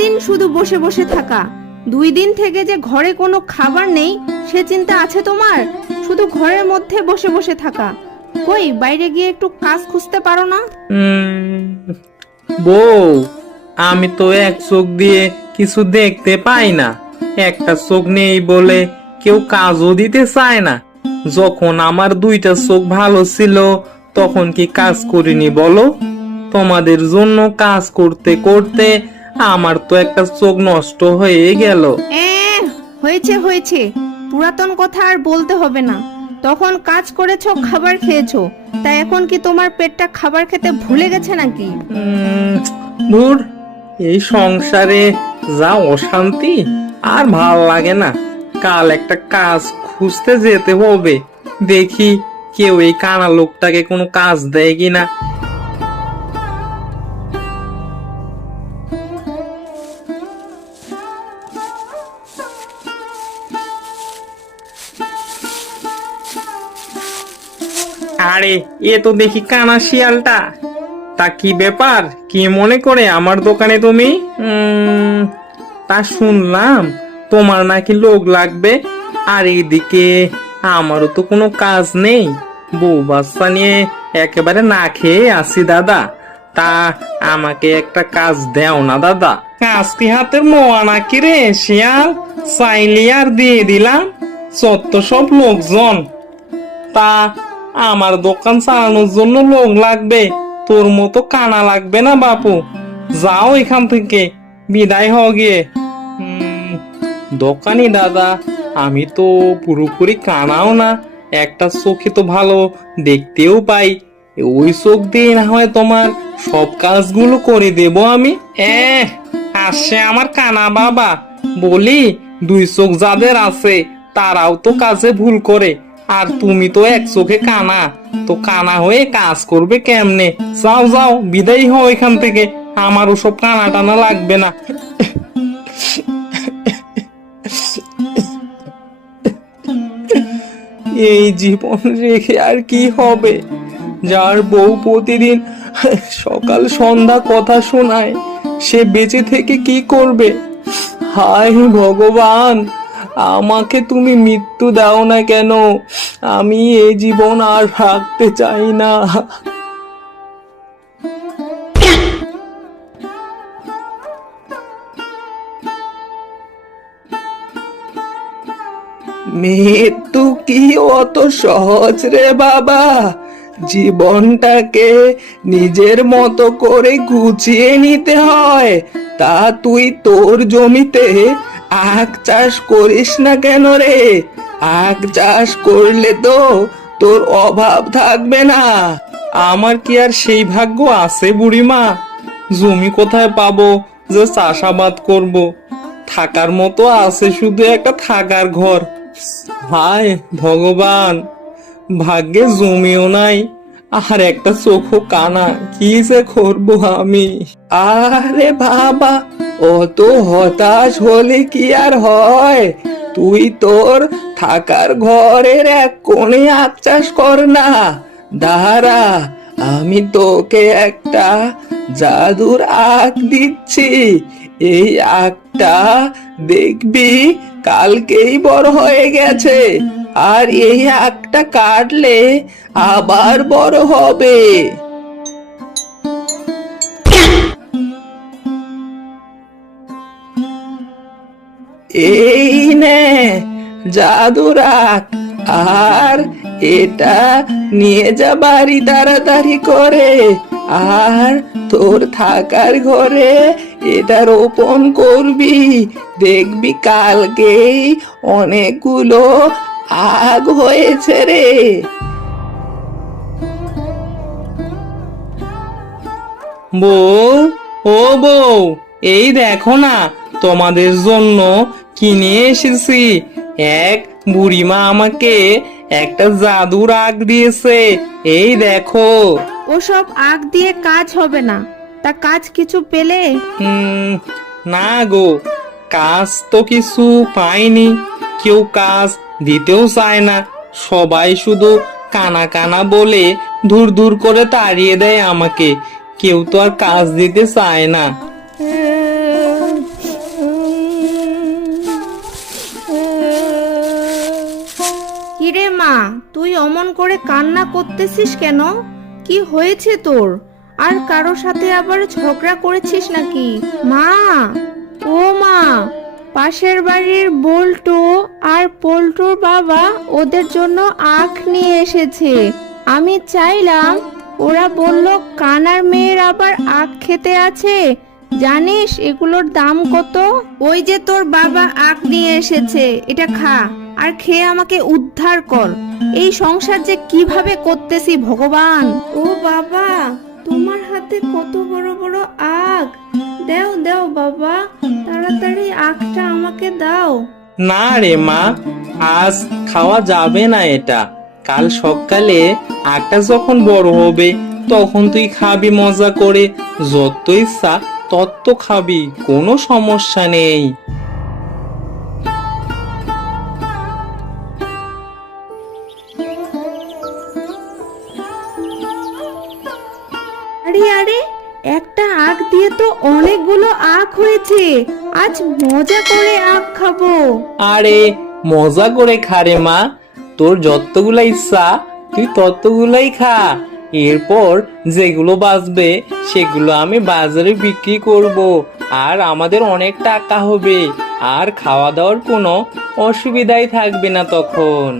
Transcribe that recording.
সারাদিন শুধু বসে বসে থাকা। 2 দিন থেকে যে ঘরে কোনো খাবার নেই সে চিন্তা আছে তোমার? শুধু ঘরের মধ্যে বসে বসে থাকা। কই বাইরে গিয়ে একটু কাজ খুঁজতে পারো না? বউ, আমি তো এক চোখ দিয়ে কিছু দেখতে পাই না। একটা চোখ নেই বলে কেউ কাজও দিতে চায় না। যখন আমার 2টা চোখ ভালো ছিল তখন কি কাজ করিনি বলো? তোমাদের জন্য কাজ করতে করতে আমার তো একটা চোখ নষ্ট হয়ে গেল। হয়েছে হয়েছে, পুরাতন কথা আর বলতে হবে না। তখন কাজ করেছো, খাবার খেয়েছো, তাই এখন কি তোমার পেটটা খাবার খেতে ভুলে গেছে নাকি? ধুর, এই সংসারে যা অশান্তি, আর ভাল লাগে না। কাল একটা কাজ খুঁজতে যেতে হবে, দেখি কেউ এই কানা লোকটাকে কোনো কাজ দেয় কিনা। আরে, এ তো দেখি কানা শিয়ালটা। তা কি ব্যাপার, কি মনে করে আমার দোকানে তুমি? তা শুনলাম তোমার নাকি লোক লাগবে, আর এইদিকে আমারও তো কোনো কাজ নেই। বউ বাচ্চা নিয়ে একেবারে না খেয়ে আসি দাদা। তা আমাকে একটা কাজ দেও না দাদা। কাজ কি হাতের মোয়া নাকি রে শিয়াল? চাইলি আর দিয়ে দিলাম। চত্ব সব লোকজন। তা আমার দোকান চালানোর জন্য লোক লাগবে, তোর মতো কানা লাগবে না বাপু। যাও এখান থেকে, বিদায় হও গিয়ে। দোকানি দাদা, আমি তো পুরোপুরি কানাও না, একটা চোখে তো ভালো দেখতেও পাই। ওই চোখ দিয়ে না হয় তোমার সব কাজগুলো করে দেব আমি। আসে আমার কানা বাবা। বলি, 2 চোখ যাদের আছে তারাও তো কাজে ভুল করে, আর তুমি তো এক চোখে কানা, তো কানা হয়ে কাজ করবে কেমনে? যাও যাও, বিদায় হও এখান থেকে, আমার ওসব কানা টানা লাগবে না। এই জীবন রেখে আর কি হবে? যার বউ প্রতিদিন সকাল সন্ধ্যা কথা শোনায়, সে বেঁচে থেকে কি করবে? হায় ভগবান, আমাকে তুমি মৃত্যু দাও না কেন? আমি এই জীবন আর রাখতে চাই না। মৃত্যু কি অত সহজ রে বাবা? জীবনটাকে নিজের মতো করে গুছিয়ে নিতে হয়। তা তুই তোর জমিতে আখ চাষ করিস না কেন রে? আখ চাষ করলে তো তোর অভাব থাকবে না। আমার কি আর সেই ভাগ্য আছে বুড়িমা? জমি কোথায় পাবো যে চাষাবাদ করব? থাকার মতো আছে শুধু একটা থাকার ঘর। হায় ভগবান, ভাগ্যে জমিও নাই, আর একটা চোখও কানা, কি যে করবো আমি? আরে বাবা, অত হতাশ হলে কি আর হয়? তুই তোর থাকার ঘরের এক কোণে আখ চাষ কর না। দাঁড়া, আমি তোকে একটা জাদুর আখ দিচ্ছি। এই আখটা দেখবি কালকেই বড় হয়ে গেছে, আর এই আখটা কাটলে আবার বড় হবে। এই নে জাদুর আখ, আর এটা নিয়ে যা বাড়ি তাড়াতাড়ি করে, আর তোর থাকার ঘরে এটা রোপণ করবি। দেখবি কালকেই অনেকগুলো আগ হয়েছে রে। বউ, ও বউ, এই দেখো না, তোমাদের জন্য কিনে এসেছি। এক বুড়িমা আমাকে একটা জাদুর আগ দিয়েছে, এই দেখো। ওসব আগ দিয়ে কাজ হবে না। তা কাজ কিছু পেলে? না গো, কাজ তো কিছু পাইনি। কেউ কাজ দিতেও চায় না, সবাই শুধু কানা কানা বলে দূর দূর করে তাড়িয়ে দেয় আমাকে। কেউ তো আর কাজ দিতে চায় না। কান্না করতেছিস কেন? কি হয়েছে তোর? আর কারো সাথে আবার ঝগড়া করেছিস নাকি? মা, ও মা, পাশের বাড়ির বল্টু আর পল্টুর বাবা ওদের জন্য আখ নিয়ে এসেছে। আমি চাইলাম, ওরা বলল কানার মেয়ের আবার আখ খেতে আছে। জানিস এগুলোর দাম কত? ওই যে তোর বাবা আখ নিয়ে এসেছে, এটা খা আর খেয়ে আমাকে উদ্ধার কর। এই সংসার যে কিভাবে করতেছি ভগবান। ও বাবা, তোমার হাতে কত বড় বড় আখ! দাও দাও বাবা, তাড়াতাড়ি আখটা আমাকে দাও। না রে মা, আজ খাওয়া যাবে না এটা। কাল সকালে আখটা যখন বড় হবে তখন তুই খাবি মজা করে, যত ইচ্ছা তত খাবি, কোনো সমস্যা নেই। আরে আরে, একটা আখ দিয়ে তো অনেকগুলো আখ হয়েছে। আজ মজা করে আখ খাবো। আরে মজা করে খা রে মা, তোর যতগুলা ইচ্ছা তুই ততগুলাই খা। এরপর যেগুলো বাঁচবে সেগুলো আমি বাজারে বিক্রি করব, আর আমাদের অনেক টাকা হবে, আর খাওয়া দাওয়ার কোনো অসুবিধাই থাকবে না তখন।